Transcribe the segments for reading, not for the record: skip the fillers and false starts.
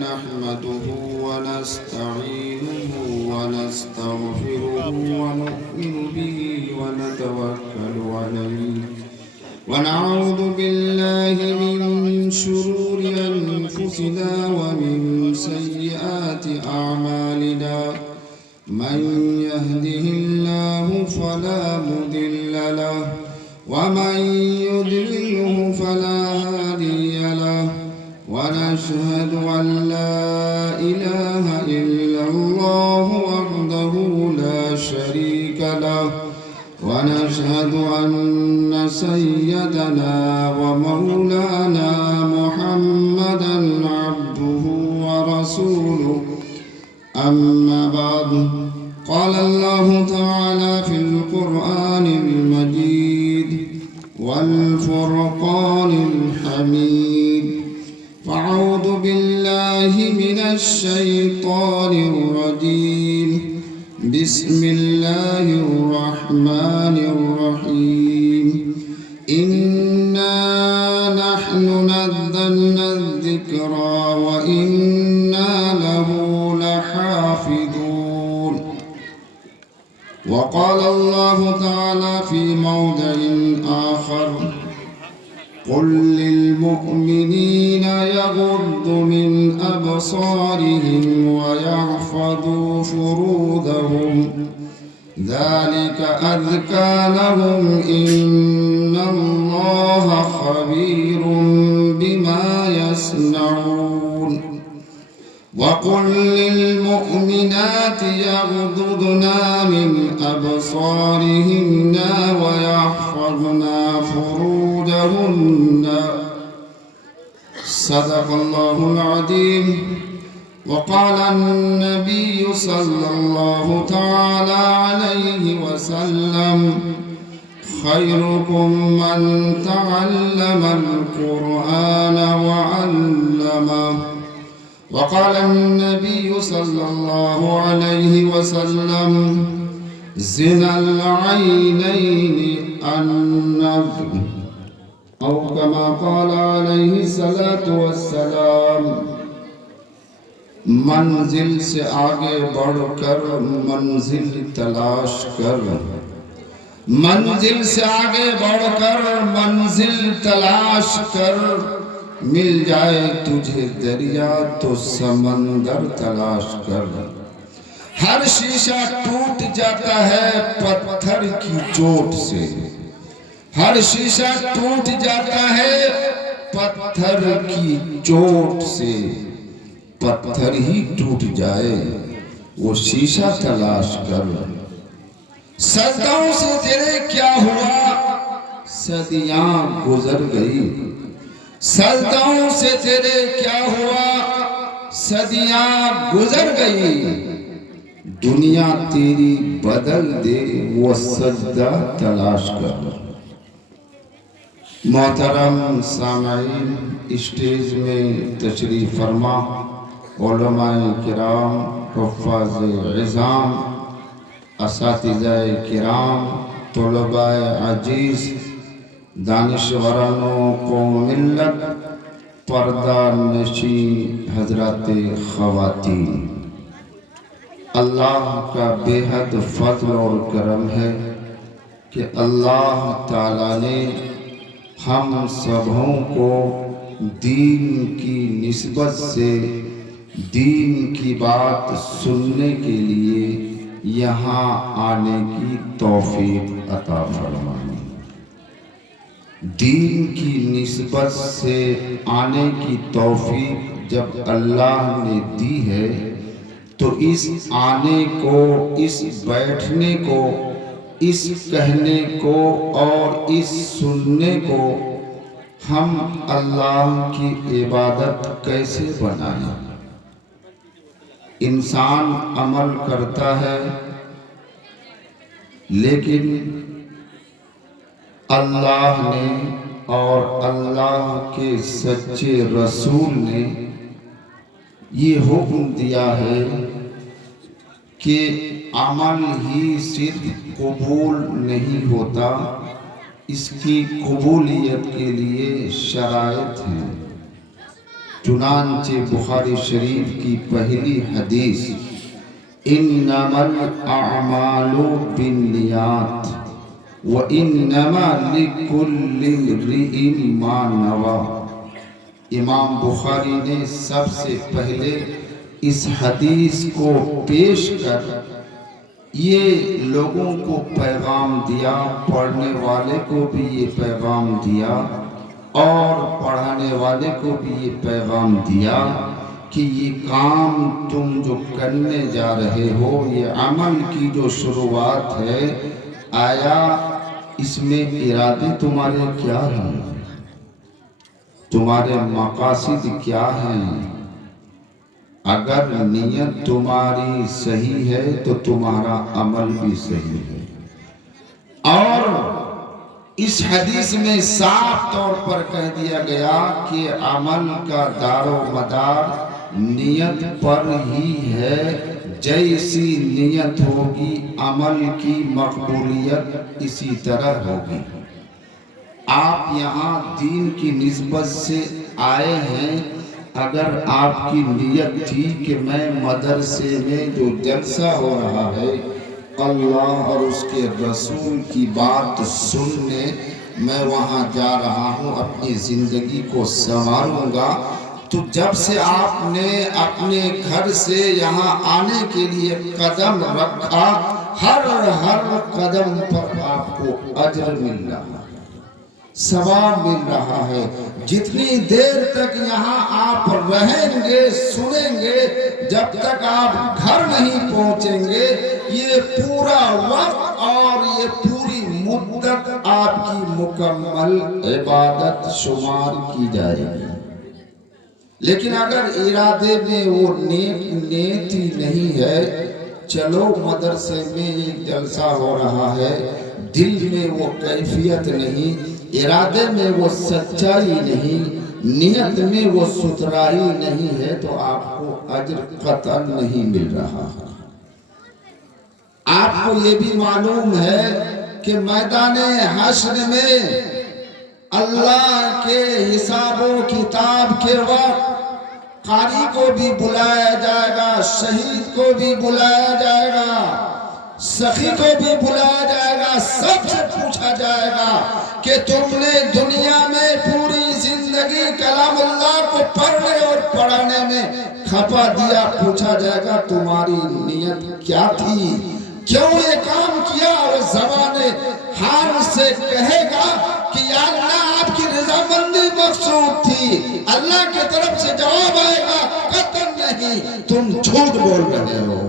نحمده ونستعينه ونستغفره ونؤمن به ونتوكل عليه ونعوذ بالله من شرور أنفسنا ومن سيئات أعمالنا من يهده الله فلا مضل له ومن يضلله فلا هادي له ونشهد أن لا إله إلا الله وحده لا شريك له ونشهد أن سيدنا ومولانا محمدا عبده ورسوله أما بعد قال الله تعالى في القرآن المجيد والفرقان الحميد فأعوذ بالله من الشيطان الرجيم بسم الله الرحمن الرحيم إنا نحن نزلنا الذكر وإنا له لحافظون وقال الله تعالى في موضع آخر قل للمؤمنين يغضوا من أبصارهم ويحفظوا فروجهم ذلك أزكى لهم إن الله خبير بما يصنعون وقل للمؤمنات يغضضن من أبصارهن ويحفظن فروجهن صدق الله العظيم وقال النبي صلى الله تعالى عليه وسلم خيركم من تعلم القرآن وعلمه وقال النبي صلى الله عليه وسلم زنا العينين النظر أو كما قال عليه الصلاة والسلام منزل سے آگے بڑھ کر منزل تلاش کر منزل سے آگے بڑھ کر منزل تلاش کر مل جائے تجھے دریا تو سمندر تلاش کر ہر شیشہ ٹوٹ جاتا ہے پتھر کی چوٹ سے ہر شیشہ ٹوٹ جاتا ہے پتھر کی چوٹ سے پتھر ہی ٹوٹ جائے وہ شیشہ تلاش کر صدیوں سے تیرے کیا ہوا صدیاں گزر گئی صدیوں سے تیرے کیا ہوا صدیاں گزر گئی دنیا تیری بدل دے وہ سجدہ تلاش کر محترم سامعین اسٹیج میں تشریف فرما علماء کرام حفاظ عظام اساتذہ کرام طلباء عزیز دانشوران قوم ملت پردہ نشین حضرات خواتین اللہ کا بے حد فضل اور کرم ہے کہ اللہ تعالیٰ نے ہم سبوں کو دین کی نسبت سے دین کی بات سننے کے لیے یہاں آنے کی توفیق عطا فرمائے دین کی نسبت سے آنے کی توفیق جب اللہ نے دی ہے تو اس آنے کو اس بیٹھنے کو اس کہنے کو اور اس سننے کو ہم اللہ کی عبادت کیسے بنائیں انسان عمل کرتا ہے لیکن اللہ نے اور اللہ کے سچے رسول نے یہ حکم دیا ہے کہ عمل ہی صرف قبول نہیں ہوتا اس کی قبولیت کے لیے شرائط ہیں چنانچہ بخاری شریف کی پہلی حدیث انما الاعمال بالنیات وانما لکل امرئ ما نوى، امام بخاری نے سب سے پہلے اس حدیث کو پیش کر یہ لوگوں کو پیغام دیا، پڑھنے والے کو بھی یہ پیغام دیا اور پڑھانے والے کو بھی یہ پیغام دیا کہ یہ کام تم جو کرنے جا رہے ہو، یہ عمل کی جو شروعات ہے، آیا اس میں ارادے تمہارے کیا ہیں، تمہارے مقاصد کیا ہیں؟ اگر نیت تمہاری صحیح ہے تو تمہارا عمل بھی صحیح ہے۔ اور اس حدیث میں صاف طور پر کہہ دیا گیا کہ عمل کا دار و مدار نیت پر ہی ہے، جیسی نیت ہوگی عمل کی مقبولیت اسی طرح ہوگی۔ آپ یہاں دین کی نسبت سے آئے ہیں، اگر آپ کی نیت تھی کہ میں مدرسے میں جو جلسہ ہو رہا ہے اللہ اور اس کے رسول کی بات سننے میں وہاں جا رہا ہوں، اپنی زندگی کو سنواروں گا، تو جب سے آپ نے اپنے گھر سے یہاں آنے کے لیے قدم رکھا، ہر قدم پر آپ کو اجر مل رہا ہے، ثواب مل رہا ہے۔ جتنی دیر تک یہاں آپ رہیں گے، سنیں گے، جب تک آپ گھر نہیں پہنچیں گے، یہ پورا وقت اور یہ پوری مدت آپ کی مکمل عبادت شمار کی جائے گی۔ لیکن اگر ارادے میں وہ نیتی نہیں ہے، چلو مدرسے میں ایک جلسہ ہو رہا ہے، دل میں وہ کیفیت نہیں، ارادے میں وہ سچائی نہیں، نیت میں وہ ستھرائی نہیں ہے، تو آپ کو اجر قطعاً نہیں مل رہا ہے۔ آپ کو یہ بھی معلوم ہے کہ میدان حشر میں اللہ کے حساب و کتاب کے وقت قاری کو بھی بلایا جائے گا، شہید کو بھی بلایا جائے گا، سخی کو بھی بلایا جائے گا، سب سے پوچھا جائے گا کہ تم نے دنیا میں پوری زندگی کلام اللہ کو پڑھنے اور پڑھانے میں کھپا دیا، پوچھا جائے گا تمہاری نیت کیا تھی، کیوں یہ کام کیا؟ اور زبان حال سے کہے گا کہ یا اللہ آپ کی رضامندی مقصود تھی، اللہ کی طرف سے جواب آئے گا قطعاً نہیں، تم جھوٹ بول رہے ہو۔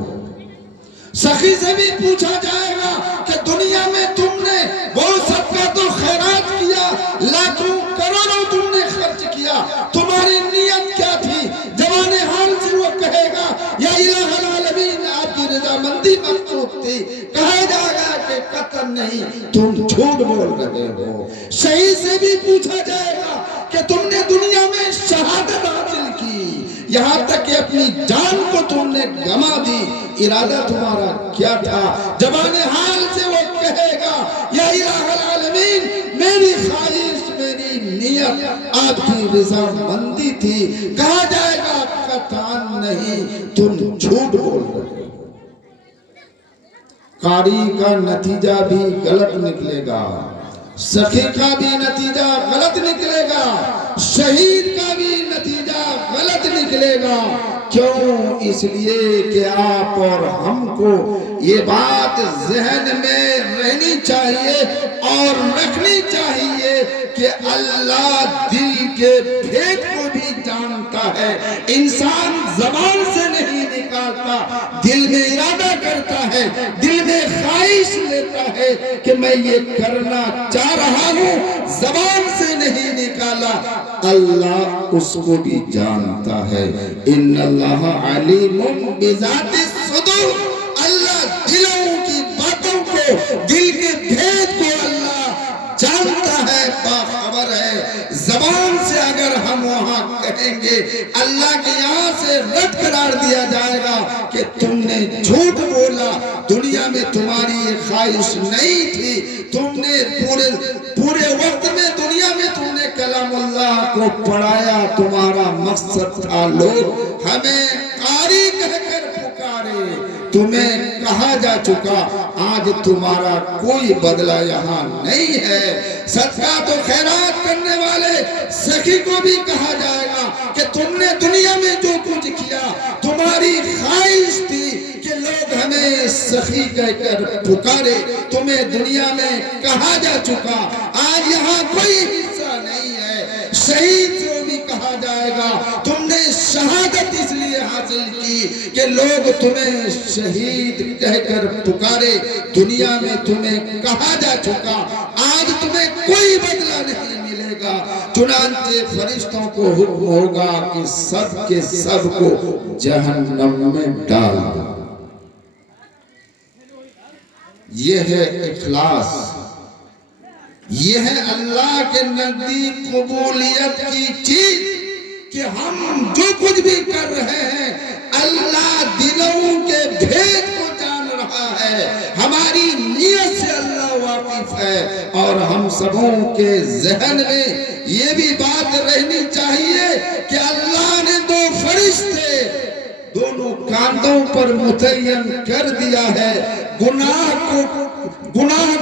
سخی سے بھی پوچھا جائے گا کہ دنیا میں تم نے بہت صدقات و خیرات کیا، لاکھوں کروڑوں تم نے خرچ کیا، تمہاری نیت کیا تھی؟ زبان حال سے وہ کہے گا یا الہ العالمین آپ کی رضامندی مقصود تھی، کہا جائے گا کہ قطعاً نہیں، تم جھوٹ بول رہے ہو۔ شہید سے بھی پوچھا جائے گا کہ تم نے دنیا میں شہادت حاصل کی، یہاں تک کہ اپنی جان کو تم نے گما دی، ارادہ تمہارا کیا تھا؟ زبان حال سے وہ کہے گا یا الہ العالمین میری خواہش، میری نیت آپ کی رضامندی تھی، کہا جائے گا قطعاً نہیں، تم جھوٹ بول رہے ہو۔ قاری کا نتیجہ بھی غلط نکلے گا، سخی کا بھی نتیجہ غلط نکلے گا، شہید کا بھی نتیجہ غلط نکلے گا۔ کیوں؟ اس لیے کہ آپ اور ہم کو یہ بات ذہن میں رہنی چاہیے اور رکھنی چاہیے کہ اللہ دل کے بھید کو بھی جانتا ہے، انسان زبان سے نہیں نکالتا، دل میں ارادہ کرتا ہے، دل میں خواہش لیتا ہے کہ میں یہ کرنا چاہ رہا ہوں، زبان سے نہیں نکالا، اللہ اس کو بھی جانتا ہے۔ ان اللہ علیم بذات الصدور، اللہ دلوں کی باتوں کو، دل کے بھید کو اللہ جانتا ہے، باخبر ہے۔ زبان سے اگر ہم وہاں کہیں گے، اللہ کے یہاں سے رد قرار دیا جائے گا کہ تم نے جھوٹ بولا، دنیا میں تمہاری یہ خواہش نہیں تھی، تم نے پورے وقت میں دنیا میں تم نے کلام اللہ کو پڑھایا تمہارا مقصد تھا، لوگ ہمیں قاری کہہ کر پکارے، تمہیں کہا جا چکا آج تمہارا کوئی بدلہ یہاں نہیں ہے۔ صدقات و خیرات کرنے والے سخی کو بھی کہا جائے گا کہ تم نے دنیا میں جو کچھ کیا تمہاری خواہش تھی کہ لوگ ہمیں سخی کہہ کر پکارے، تمہیں دنیا میں کہا جا چکا آج یہاں کوئی حصہ نہیں ہے۔ شہید کو بھی کہا جائے گا تم نے شہادت اس لیے حاصل کی کہ لوگ تمہیں شہید کہہ کر پکارے، دنیا میں تمہیں کہا جا چکا آج تمہیں کوئی بدلہ نہیں ملے گا۔ چنانچہ فرشتوں کو حکم ہوگا کہ سب کے سب کو جہنم میں ڈال دو۔ یہ ہے اخلاص، یہ ہے اللہ کے نزدیک قبولیت کی چیز کہ ہم جو کچھ بھی کر رہے ہیں اللہ دلوں کے بھید کو جان رہا ہے، ہماری نیت سے اللہ واقف ہے، اور ہم سبوں کے ذہن میں یہ بھی بات رہنی چاہیے کہ اللہ نے دو فرشتے دونوں کاندھوں پر متعین کر دیا ہے، گناہ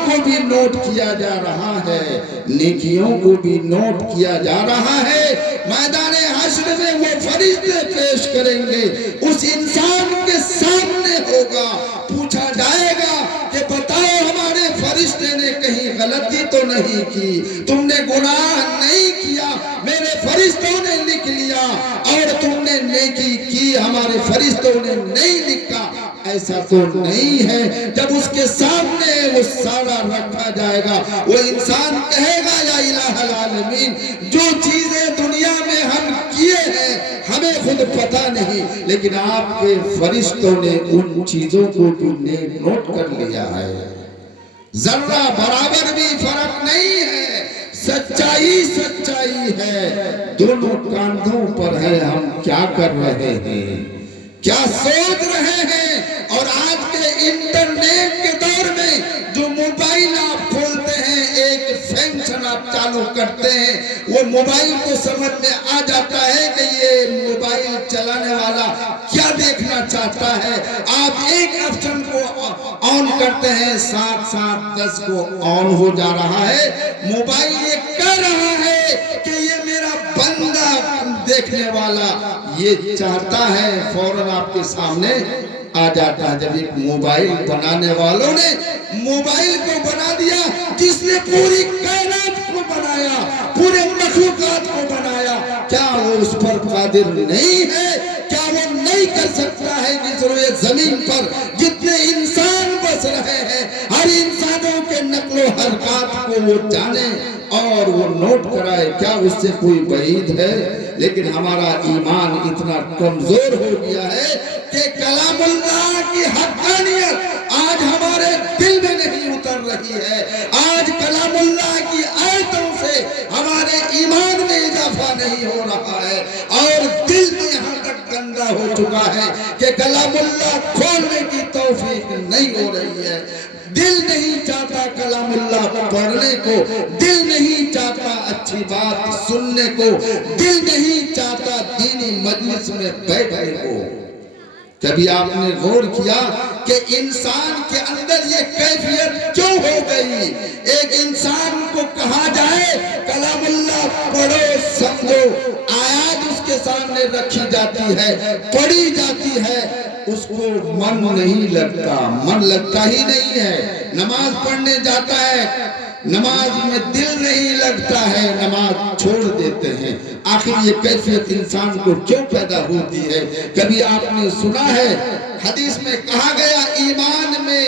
کو بھی نوٹ کیا جا رہا ہے، نیکیوں کو بھی نوٹ کیا جا رہا ہے۔ میدان حشر میں وہ فرشتے پیش کریں گے، اس انسان کے سامنے ہوگا، پوچھا جائے گا کہ بتاؤ ہمارے فرشتے نے کہیں غلطی تو نہیں کی، تم نے گناہ نہیں کیا، میرے فرشتوں نے لکھ لیا، اور تم نے نیکی کی ہمارے فرشتوں نے نہیں لکھا۔ ایسا تو نہیں ہے۔ جب اس کے سامنے وہ سارا رکھا جائے گا وہ انسان کہے گا یا الہ العالمین جو چیزیں دنیا میں ہم کیے ہیں ہمیں خود پتہ نہیں، لیکن آپ کے فرشتوں نے ان چیزوں کو نوٹ کر لیا ہے، ذرہ برابر بھی فرق نہیں ہے، سچائی سچائی ہے، دونوں کاندھوں پر ہے، ہم کیا کر رہے ہیں، کیا سوچ رہے ہیں۔ اور آج کے انٹرنیٹ کے دور میں جو موبائل آپ کھولتے ہیں، ایک فنکشن آپ چالو کرتے ہیں، وہ موبائل کو سمجھ میں آ جاتا ہے کہ یہ موبائل چلانے والا کیا دیکھنا چاہتا ہے۔ آپ ایک آپشن کو آن کرتے ہیں، 7-7-10 کو آن ہو جا رہا ہے۔ موبائل یہ کہہ رہا ہے کہ یہ میرا بندہ دیکھنے والا یہ چاہتا ہے، فوراً آپ کے سامنے آ جاتا ہے۔ جب ایک موبائل بنانے والوں نے موبائل کو بنا دیا جس نے پوری کائنات کو بنایا، پورے مخلوقات کو بنایا، کیا وہ اس پر قادر نہیں ہے؟ کیا وہ نہیں کر سکتا ہے کہ روئے زمین پر جتنے انسان بس رہے ہیں ہر انسانوں کے نقل و حرکات کو وہ جانے اور وہ نوٹ کرائے؟ کیا اس سے کوئی بعید ہے؟ لیکن ہمارا ایمان اتنا کمزور ہو گیا ہے کہ کلام اللہ کی حقانیت آج ہمارے دل میں نہیں اتر رہی ہے۔ آج کلام اللہ کی آیتوں سے ہمارے ایمان میں اضافہ نہیں ہو رہا ہے، اور دل میں یہاں تک گندا ہو چکا ہے کہ کلام اللہ کھولنے کی توفیق نہیں ہو رہی ہے۔ دل نہیں چاہتا کلام اللہ پڑھنے کو، دل نہیں چاہتا اچھی بات سننے کو، دل نہیں چاہتا دینی مجلس میں بیٹھنے کو۔ کبھی آپ نے غور کیا کہ انسان کے اندر یہ کیفیت کیوں ہو گئی؟ ایک انسان کو کہا جائے کلام اللہ پڑھو سمجھو، آیات اس کے سامنے رکھی جاتی ہے، پڑھی جاتی ہے، اس کو من نہیں لگتا، من لگتا ہی نہیں ہے۔ نماز پڑھنے جاتا ہے، نماز میں دل نہیں لگتا ہے، نماز چھوڑ دیتے ہیں۔ آخر یہ کیفیت انسان کو کیوں پیدا ہوتی ہے؟ کبھی آپ نے سنا ہے حدیث میں کہا گیا ایمان میں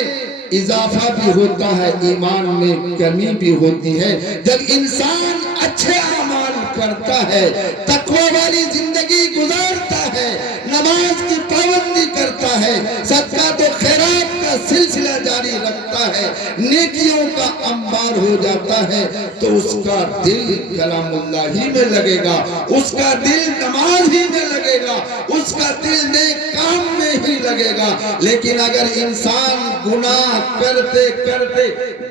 اضافہ بھی ہوتا ہے، ایمان میں کمی بھی ہوتی ہے۔ جب انسان اچھے اعمال کرتا ہے، تقوی والی زندگی گزارتا ہے، نماز کی پابندی کرتا ہے، صدقات و خیرات کا سلسلہ جاری رکھتا ہے، نیکیوں کا انبار ہو جاتا ہے، تو اس کا دل کلام اللہ ہی میں لگے گا، اس کا دل نماز ہی میں لگے گا، اس کا دل نیک کام میں نہیں لگے گا. لیکن اگر انسان گناہ کرتے کرتے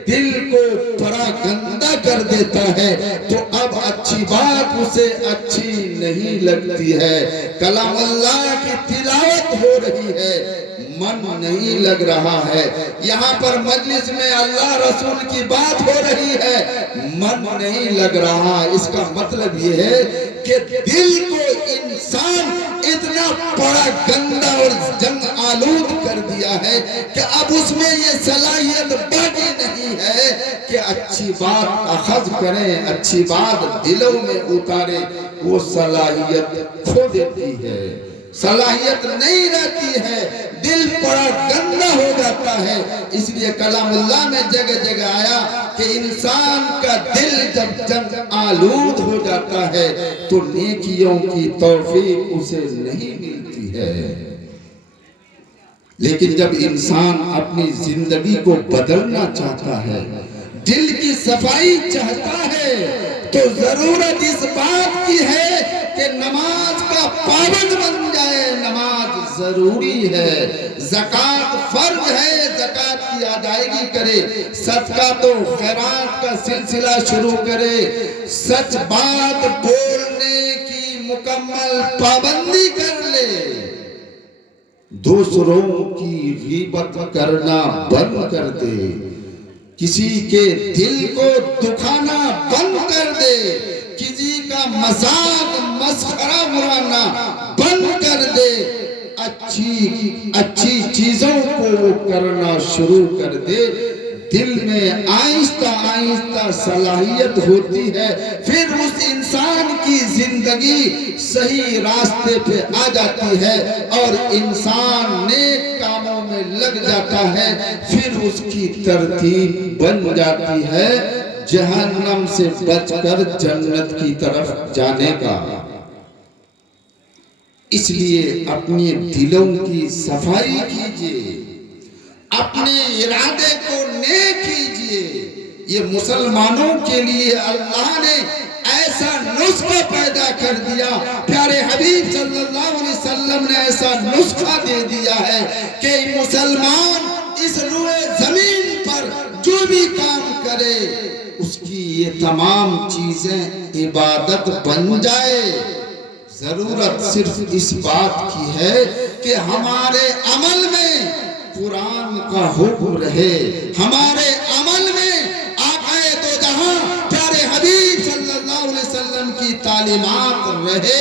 دل کو بڑا گندا کر دیتا ہے تو اب اچھی بات اسے اچھی نہیں لگتی ہے. کلام اللہ کی تلاوت ہو رہی ہے، من نہیں لگ رہا ہے. یہاں پر مجلس میں اللہ رسول کی بات ہو رہی ہے، من نہیں لگ رہا. اس کا مطلب یہ ہے کہ دل کو انسان اتنا بڑا گندا اور جنگ آلود کر دیا ہے کہ اب اس میں یہ صلاحیت باقی نہیں ہے کہ اچھی بات اخذ کریں، اچھی بات دلوں میں اتارے. وہ صلاحیت کھو دیتی ہے، صلاحیت نہیں رہتی ہے، دل بڑا گندا ہو جاتا ہے. اس لیے کلام اللہ میں جگہ جگہ آیا کہ انسان کا دل جب جنگ آلود ہو جاتا ہے تو نیکیوں کی توفیق اسے نہیں ملتی ہے. لیکن جب انسان اپنی زندگی کو بدلنا چاہتا ہے، دل کی صفائی چاہتا ہے، تو ضرورت اس بات کی ہے کہ نماز کا پابند بن جائے. نماز ضروری ہے، زکوٰۃ فرض ہے، زکوٰۃ کی ادائیگی کرے، صدقہ و خیرات کا سلسلہ شروع کرے، سچ بات بولنے کی مکمل پابندی کر لے، دوسروں کی غیبت کرنا بند کر دے، کسی کے دل کو دکھانا بند کر دے، کسی کا مذاق مسخرہ اڑانا بند کر دے، اچھی چیزوں کو وہ کرنا شروع کر دے. دل میں آہستہ آہستہ صلاحیت ہوتی ہے، پھر اس انسان کی زندگی صحیح راستے پہ آ جاتی ہے اور انسان نیک کاموں میں لگ جاتا ہے. پھر اس کی ترتیب بن جاتی ہے جہنم سے بچ کر جنت کی طرف جانے کا. اس لیے اپنے دلوں کی صفائی کیجئے، اپنے ارادے کو نیک کیجئے. یہ مسلمانوں کے لیے اللہ نے ایسا نسخہ پیدا کر دیا، پیارے حبیب صلی اللہ علیہ وسلم نے ایسا نسخہ دے دیا ہے کہ مسلمان اس روئے زمین پر جو بھی کام کرے اس کی یہ تمام چیزیں عبادت بن جائے. ضرورت صرف اس بات کی ہے کہ ہمارے عمل میں قرآن کا حکم رہے، ہمارے عمل میں آقا دو جہاں پیارے حبیب صلی اللہ علیہ وسلم کی تعلیمات رہے.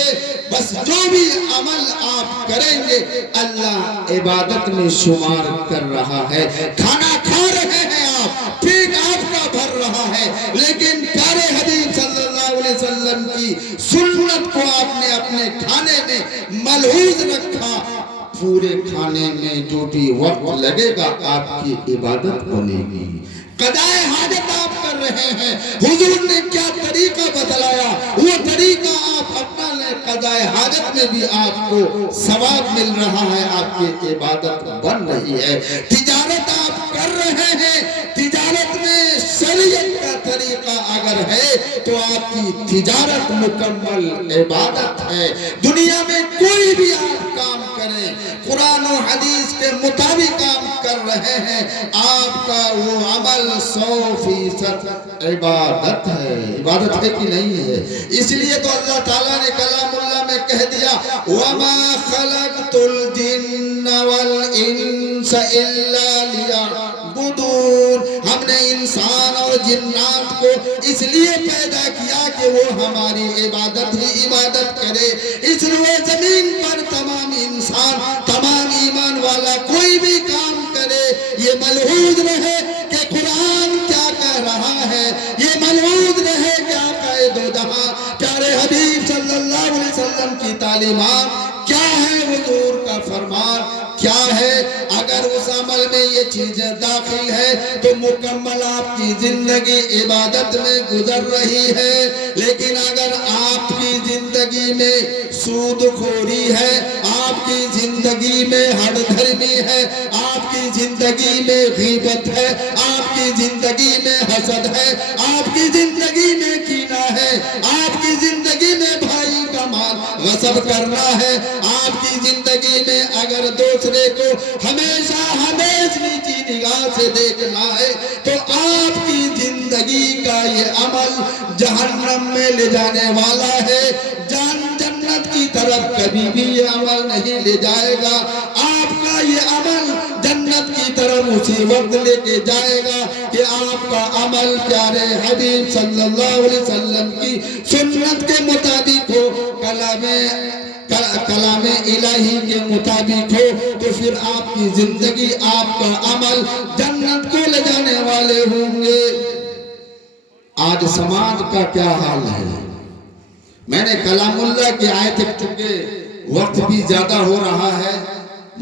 بس جو بھی عمل آپ کریں گے اللہ عبادت میں شمار کر رہا ہے. کھانا کھا رہے ہیں آپ، پیٹ آپ کا بھر رہا ہے، لیکن پیارے حبیب صلی اللہ علیہ وسلم کی سنت کو آپ نے اپنے کھانے میں ملحوظ رکھا. پورے کھانے میں جو بھی وقت لگے گا آپ کی عبادت بنے گی. قضائے حاجت آپ کر رہے ہیں، حضور نے کیا طریقہ بتلایا وہ طریقہ آپ اپنا لیں، قضائے حاجت میں بھی آپ کو ثواب مل رہا ہے، آپ کی عبادت بن رہی ہے. تجارت آپ کر رہے ہیں، تجارت میں شریعت کا طریقہ اگر ہے تو آپ کی تجارت مکمل عبادت ہے. دنیا میں کوئی بھی آپ کام کریں، قرآن و حدیث کے مطابق کام کر رہے ہیں، آپ کا وہ عمل 100% عبادت ہے. عبادت ہے کہ نہیں ہے؟ اس لیے تو اللہ تعالیٰ نے کلام اللہ میں کہہ دیا وَمَا خَلَقْتُ الْجِنَّ وَالْإِنسَ إِلَّا لِيَعْبُدُونَ. ہم نے انسان اور جنات کو اس لیے پیدا کیا کہ وہ ہماری عبادت ہی عبادت کرے. اس روئے زمین پر تمام انسان، تمام ایمان والا کوئی بھی کام کرے یہ ملحوظ رہے کہ قرآن کیا کہہ رہا ہے، یہ ملحوظ رہے کہ آقا دو جہاں پیارے حبیب صلی اللہ علیہ وسلم کی تعلیمات کیا ہے، حضور کا فرمان کیا ہے. اگر اس عمل میں یہ چیزیں داخل ہے تو مکمل آپ کی زندگی عبادت میں گزر رہی ہے. لیکن اگر آپ کی زندگی میں سود خوری ہے، آپ کی زندگی میں ہر دھرمی ہے، آپ کی زندگی میں غیبت ہے، آپ کی زندگی میں حسد ہے، آپ کی زندگی میں کینہ ہے، آپ کی زندگی میں بھائی کا مال غصب کرنا ہے، آپ کی زندگی میں اگر دوسرے کو ہمیشہ نیچی نگاہ سے دیکھنا ہے تو آپ کی زندگی کا یہ عمل جہنم میں لے جانے والا ہے. جنت کی طرف کبھی بھی یہ عمل نہیں لے جائے گا. آپ کا یہ عمل جنت کی طرف اسی وقت لے کے جائے گا کہ آپ کا عمل پیارے حبیب صلی اللہ علیہ وسلم کی سنت کے مطابق ہو, کلام الہی کے مطابق ہو. تو پھر آپ کی زندگی, آپ کا عمل جنت کو لے جانے والے ہوں گے. آج سماج کا کیا حال ہے؟ میں نے کلام اللہ کی آیت, چونکہ وقت بھی زیادہ ہو رہا ہے,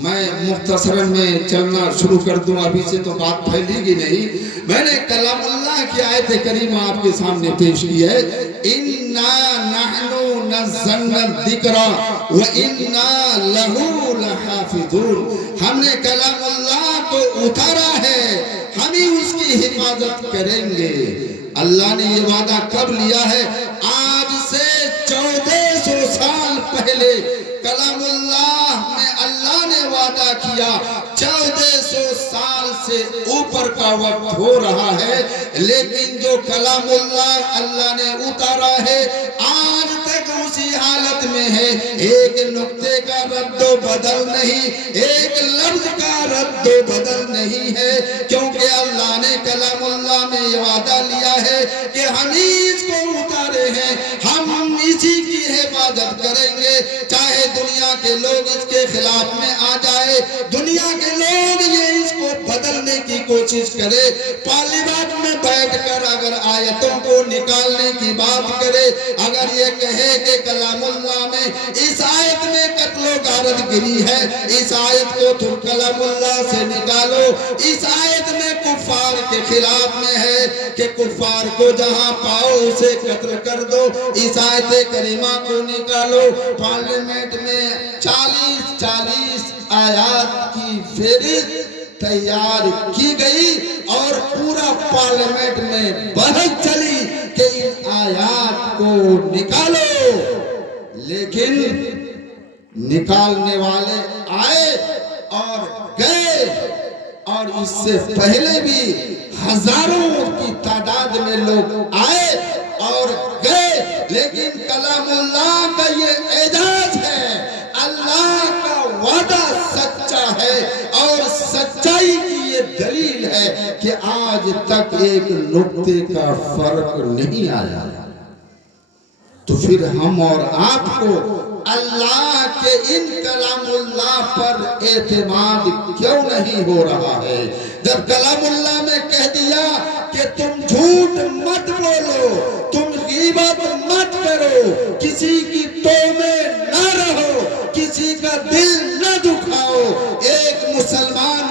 میں مختصراً میں چلنا شروع کر دوں, ابھی سے تو بات پھیلے گی نہیں. میں نے کلام اللہ کی آیت کریمہ آپ کے سامنے پیش کی ہے. اِنَّا نَحْنُ نَزَّلْنَا الذِّكْرَ وَإِنَّا لَهُ لَحَافِظُونَ. ہم نے کلام اللہ کو اتارا ہے, ہم ہی اس کی حفاظت کریں گے. اللہ نے یہ وعدہ کب لیا ہے؟ آج سے 1400 سال پہلے کلام اللہ نے وعدہ کیا. 1400 سال سے اوپر کا وقت ہو رہا ہے, لیکن جو کلام اللہ نے اتارا ہے آج تک اسی حالت میں ہے. ایک نقطے کا رد و بدل نہیں, ایک لفظ کا رد و بدل نہیں ہے, کیونکہ اللہ نے کلام اللہ میں یہ وعدہ لیا ہے کہ ہم اس کو اتارے ہیں, ہم اسی کی حفاظت کریں گے. چاہے دنیا کے لوگ اس کے خلاف میں آ جائے, دنیا کے لوگ یہ اس کو بدلنے کی کوشش کرے, پارلیمنٹ میں بیٹھ کر اگر آیتوں کو نکالنے کی بات کرے, اگر یہ کہے کہ کلام اللہ میں اس آیت میں قتل و غارت گری ہے, اس آیت کو تم کلام اللہ سے نکالو, اس آیت میں کفار کے خلاف میں ہے کہ کفار کو جہاں پاؤ اسے قتل کر دو, اس آیت کریمہ کو نکالو. پارلیمنٹ میں 40 آیات کی فہرست تیار کی گئی اور پورا پارلیمنٹ میں بحث چلی کہ ان آیات کو نکالو, لیکن نکالنے والے آئے اور گئے, اور اس سے پہلے بھی ہزاروں کی تعداد میں لوگ آئے اور گئے, لیکن کلام اللہ کا یہ اعجاز ہے, اللہ کا وعدہ سچا ہے, اور سچائی کی یہ دلیل ہے کہ آج تک ایک نقطے کا فرق نہیں آیا. تو پھر ہم اور آپ کو اللہ کے ان کلام اللہ پر اعتماد کیوں نہیں ہو رہا ہے؟ جب کلام اللہ میں کہہ دیا کہ تم جھوٹ مت بولو, تم غیبت مت کرو, کسی کی توبہ میں نہ رہو, کسی کا دل نہ دکھاؤ, ایک مسلمان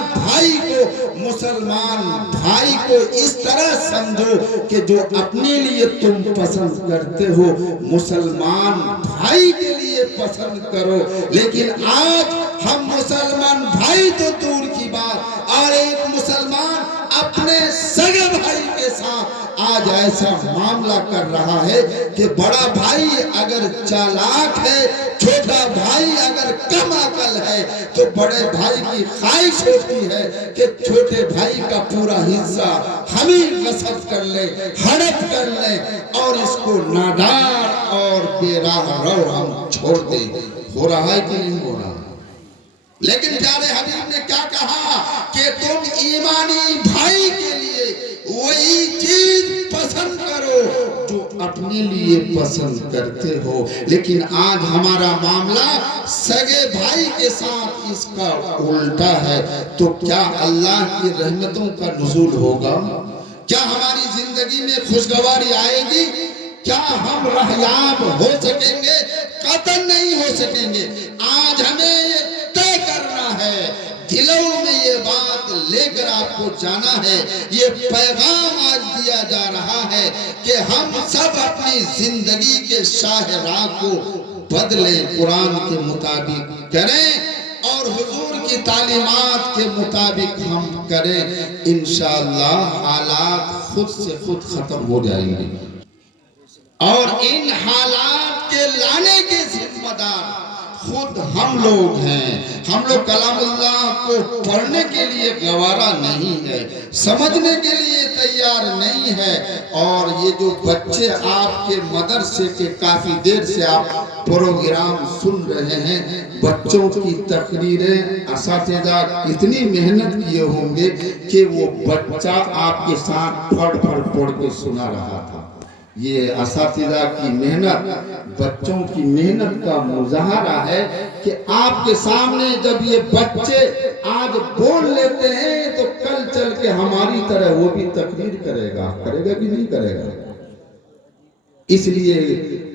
بھائی کو اس طرح سمجھو کہ جو اپنے لیے تم پسند کرتے ہو مسلمان بھائی کے لیے پسند کرو. لیکن آج ہم مسلمان بھائی تو دور کی بات, اور ایک مسلمان اپنے سگے بھائی کے ساتھ آج ایسا معاملہ کر رہا ہے کہ بڑا بھائی اگر چالاک ہے, چھوٹا بھائی اگر کم عقل ہے, تو بڑے بھائی کی خواہش ہوتی ہے کہ چھوٹے بھائی کا پورا حصہ ہم ہی غصب کر لیں, ہڑپ کر لیں, اور اس کو نادار اور بے راہ رو ہم چھوڑ دیں. ہو رہا ہے کہ نہیں ہو رہا؟ لیکن پیارے حبیب نے کیا کہا کہ تم ایمانی بھائی کے لیے وہی چیز پسند کرو جو اپنے لیے پسند کرتے ہو. لیکن آج ہمارا معاملہ سگے بھائی کے ساتھ اس کا الٹا ہے. تو کیا اللہ کی رحمتوں کا نزول ہوگا؟ کیا ہماری زندگی میں خوشگواری آئے گی؟ کیا ہم رحیاب ہو سکیں گے؟ قطعاً نہیں ہو سکیں گے. آج ہمیں یہ طے کرنا ہے, دلوں میں یہ بات لے کر آپ کو جانا ہے. یہ پیغام آج دیا جا رہا ہے کہ ہم سب اپنی زندگی کے شاہراہ کو بدلیں, قرآن کے مطابق کریں اور حضور کی تعلیمات کے مطابق ہم کریں. انشاءاللہ حالات خود سے خود ختم ہو جائیں گے, اور ان حالات کے لانے کے ذمہ دار خود ہم لوگ ہیں، ہم لوگ کلام اللہ کو پڑھنے کے لیے گوارا نہیں ہے، سمجھنے کے لیے تیار نہیں ہے۔ اور یہ جو بچے آپ کے مدرسے کے کافی دیر سے آپ پروگرام سن رہے ہیں، بچوں کی تقریریں اساتذہ اتنی محنت کیے ہوں گے کہ وہ بچہ آپ کے ساتھ پڑھ کے سنا رہا تھا۔ یہ اساتذہ کی محنت، بچوں کی محنت کا مظاہرہ ہے کہ آپ کے سامنے جب یہ بچے آج بول لیتے ہیں تو کل چل کے ہماری طرح وہ بھی تقریر کرے گا کہ نہیں کرے گا۔ اس لیے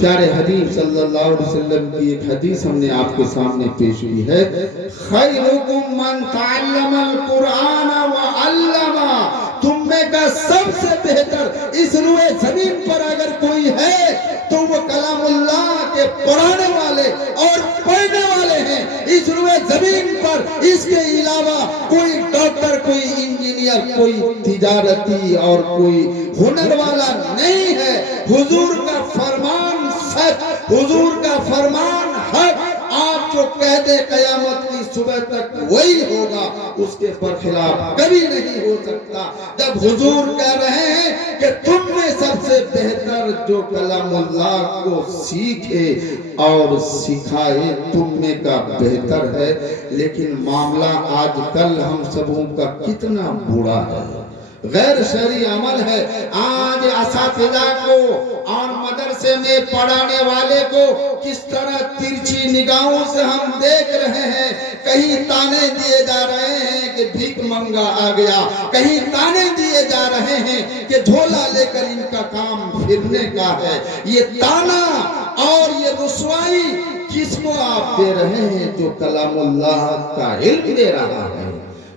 پیارے حبیب صلی اللہ علیہ وسلم کی ایک حدیث ہم نے آپ کے سامنے پیش کی ہے، خیرکم من تعلم القرآن وعلم، تم میں کا سب سے بہتر اس روئے زمین پر اگر کوئی ہے تو وہ کلام اللہ کے پڑھانے والے اور پڑھنے والے ہیں۔ اس روئے زمین پر اس کے علاوہ کوئی ڈاکٹر، کوئی انجینئر، کوئی تجارتی اور کوئی ہنر والا نہیں ہے۔ حضور کا فرمان سچ، حضور کا فرمان حق، آپ جو کہہ دے قیامت کی صبح تک وہی ہوگا، اس کے برخلاف کبھی نہیں ہو سکتا۔ جب حضور کہہ رہے ہیں کہ تم میں سب سے بہتر جو کلام اللہ کو سیکھے اور سکھائے تم میں کا بہتر ہے، لیکن معاملہ آج کل ہم سبوں کا کتنا برا ہے، غیر شرعی عمل ہے۔ آج اساتذہ کو اور مدرسے میں پڑھانے والے کو کس طرح ترچھی نگاہوں سے ہم دیکھ رہے ہیں۔ کہیں تانے دیے جا رہے ہیں کہ بھیک منگا آ گیا، کہیں تانے دیے جا رہے ہیں کہ جھولا لے کر ان کا کام پھرنے کا ہے۔ یہ تانا اور یہ رسوائی کس کو آپ دے رہے ہیں؟ جو کلام اللہ کا علم دے رہا ہے،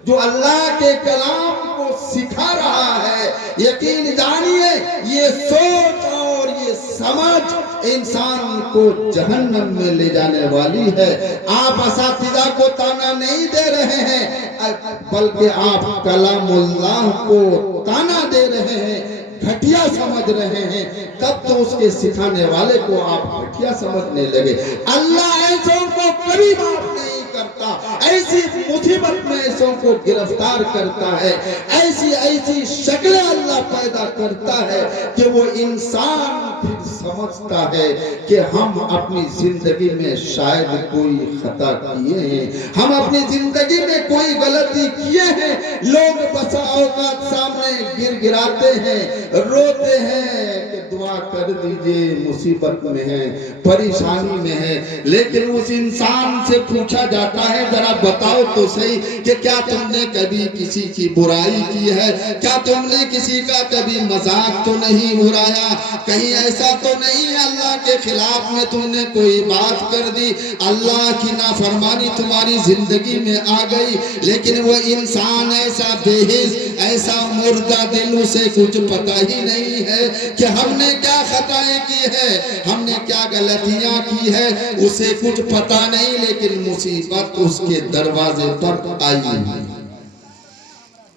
جو اللہ کے کلام کو سکھا رہا ہے۔ یقین جانیے یہ سوچ اور یہ سمجھ انسان کو جہنم میں لے جانے والی ہے۔ آپ اساتذہ کو تانا نہیں دے رہے ہیں، بلکہ آپ کلام اللہ کو تانا دے رہے ہیں، گھٹیا سمجھ رہے ہیں۔ تب تو اس کے سکھانے والے کو آپ گھٹیا سمجھنے لگے۔ اللہ ایسوں کو کبھی معاف نہیں کرتا، ایسی مصیبت میں ایسوں کو گرفتار کرتا ہے، ایسی شکلیں اللہ پیدا کرتا ہے کہ وہ انسان پھر سمجھتا ہے کہ ہم اپنی زندگی میں شاید کوئی خطا کیے ہیں، ہم اپنی زندگی میں کوئی غلطی کیے ہیں۔ لوگ بسا اوقات سامنے گر گراتے ہیں، روتے ہیں کہ دعا کر دیجئے، مصیبت میں ہے، پریشانی میں ہے، لیکن اس انسان سے پوچھا جاتا ہے ذرا بتاؤ تو صحیح کہ کیا تم نے کبھی کسی کی برائی کی ہے؟ کیا تم نے کسی کا کبھی مذاق تو نہیں اڑایا؟ کہیں ایسا تو نہیں اللہ کے خلاف میں تم نے کوئی بات کر دی، اللہ کی نافرمانی تمہاری زندگی میں آ گئی؟ لیکن وہ انسان ایسا بے حس، ایسا مردہ دل، اسے کچھ پتہ ہی نہیں ہے کہ ہم نے کیا خطائیں کی ہے، ہم نے کیا غلطیاں کی ہے، اسے کچھ پتہ نہیں، لیکن مصیبت اس کے دروازے پر آئی ہوئی۔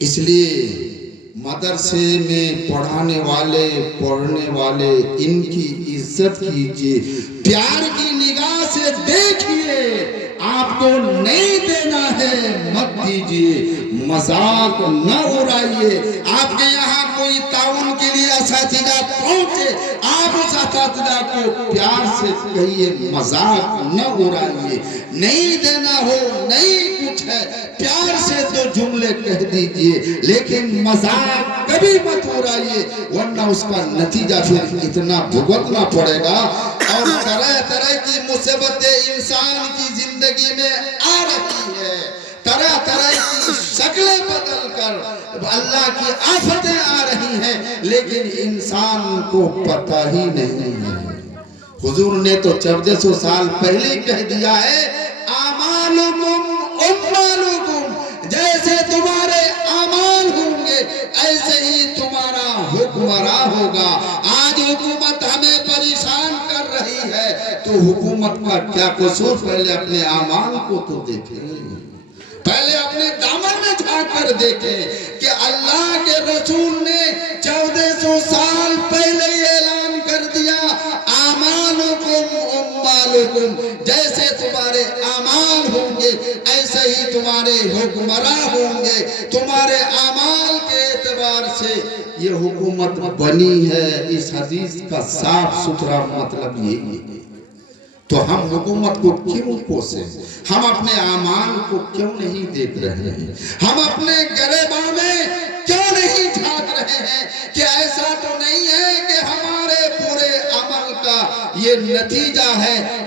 اس لیے مدرسے میں پڑھانے والے، پڑھنے والے، ان کی عزت کیجئے، پیار کی نگاہ سے دیکھیے۔ آپ کو نہیں دینا ہے مت دیجئے، مذاق نہ اڑائیے۔ آپ کے یہاں کوئی تعاون کے لیے اساتذہ پہنچے، آپ اس اساتذہ کو پیار سے کہیے، مذاق نہ اڑائیے۔ نہیں دینا ہو، نہیں کچھ ہے، پیار سے دو جملے کہہ دیجئے، لیکن مذاق کبھی مت اڑائیے، ورنہ اس کا نتیجہ پھر اتنا بھگتنا پڑے گا۔ اور طرح طرح کی مصیبتیں انسان کی زندگی میں آ رہی ہے، طرح طرح کی شکلیں بدل کر اللہ کی آفتیں آ رہی ہیں، لیکن انسان کو پتہ ہی نہیں ہے۔ حضور نے تو 1400 سال پہلے کہہ دیا ہے، اعمالکم اموالکم، جیسے تمہارے اعمال ہوں گے ایسے ہی تمہارا حکمراں ہوگا۔ آج حکومت ہمیں پریشان کر رہی ہے تو حکومت کا کیا قصور؟ پہلے اپنے اعمال کو تو دیکھیں، پہلے اپنے دامن میں جھانک کر دیکھیں کہ اللہ کے رسول نے 1400 سال پہلے ہی اعلان کر دیا، اعمالکم اموالکم، جیسے تمہارے ہی تمہارے حکمراں ہوں گے. تمہارے اعمال کے اعتبار سے یہ حکومت بنی ہے. اس حدیث کا صاف ستھرا مطلب یہی ہے. تو ہم حکومت کو کیوں کوسیں؟ ہم اپنے اعمال کو کیوں نہیں دیکھ رہے ہیں؟ ہم اپنے گریباں میں کیوں نہیں جھانک رہے ہیں کہ ایسا تو نہیں ہے کہ ہمارے پورے عمل کا یہ نتیجہ ہے